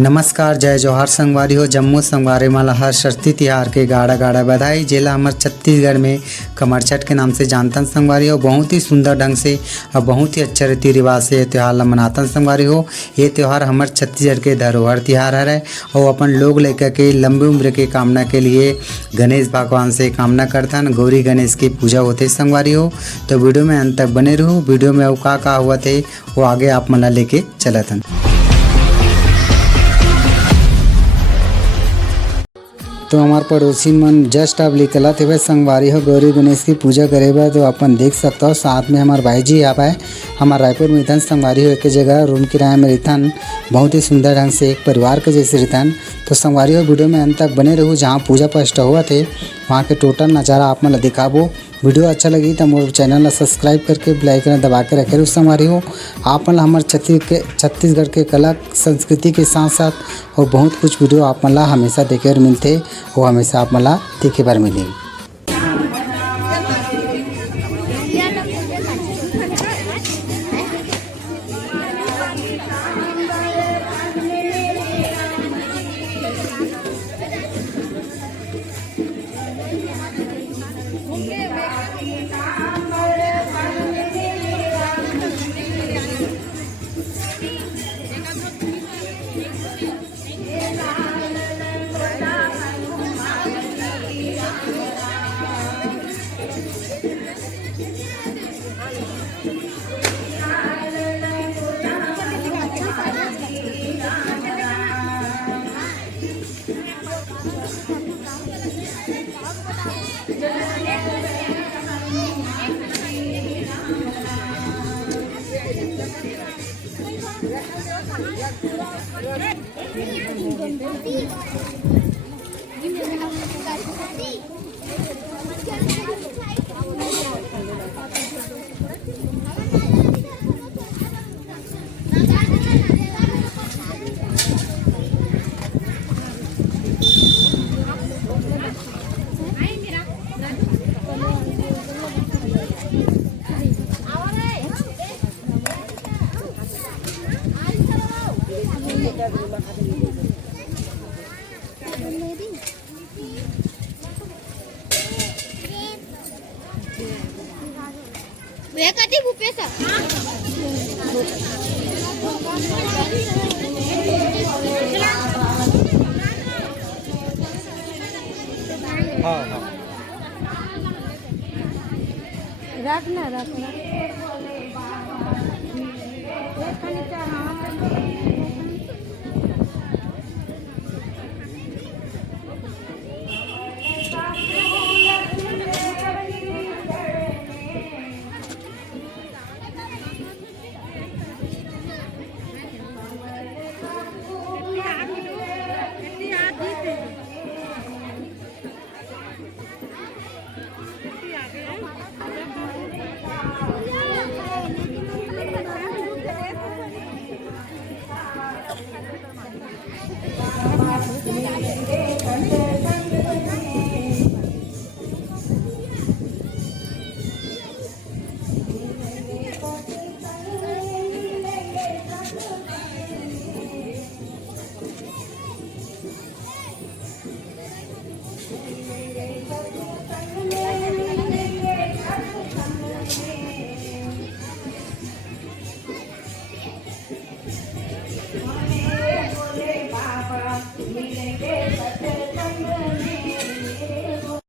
नमस्कार जय जोहार संगवारी हो। जम्मू संगवारी माला हर सरती तिहार के गाड़ा गाड़ा बधाई। जिला हमारे छत्तीसगढ़ में कमरछठ के नाम से जानतन संगवारी हो। बहुत ही सुंदर ढंग से और बहुत ही अच्छा रीति रिवाज से ये त्यौहार ला मनातन संगवारी हो। ये त्यौहार हमारे छत्तीसगढ़ के धरोहर तिहार है और अपन लोग लेकर के लंबी उम्र के कामना के लिए गणेश भगवान से कामना करतन। गौरी गणेश की पूजा होते संगवारी हो। तो वीडियो में अंत तक बने रहो। वीडियो में वो का हुआ थे वो आगे आप मना लेके चलतन। तो हमारे पड़ोसी मन जस्ट अब निकला थे संगवारी हो गौरी गणेश की पूजा करे बा। तो अपन देख सकता हो साथ में हमारे भाई जी यहाँ पाए हमारे रायपुर में रहन संगवारी हो। एक जगह रूम किराए में रहन बहुत ही सुंदर ढंग से एक परिवार के जैसे रहन। तो संगवारी हो वीडियो में अंत तक बने रहूँ। जहाँ पूजा पाठ हुआ थे वहाँ के टोटल नज़ारा आप मन दिखाबो। वीडियो अच्छा लगी तो मोर चैनल ला सब्सक्राइब करके बेल आइकन दबा के रखे उस संगवारी हो। आप मन हमारे छत्तीसगढ़ के कला संस्कृति के साथ साथ और बहुत कुछ वीडियो आप मन ला हमेशा देखे बर मिलते वो हमेशा आप मन ला देखे बर मिलेगी। कधी भूपेश रखना रखना कंटे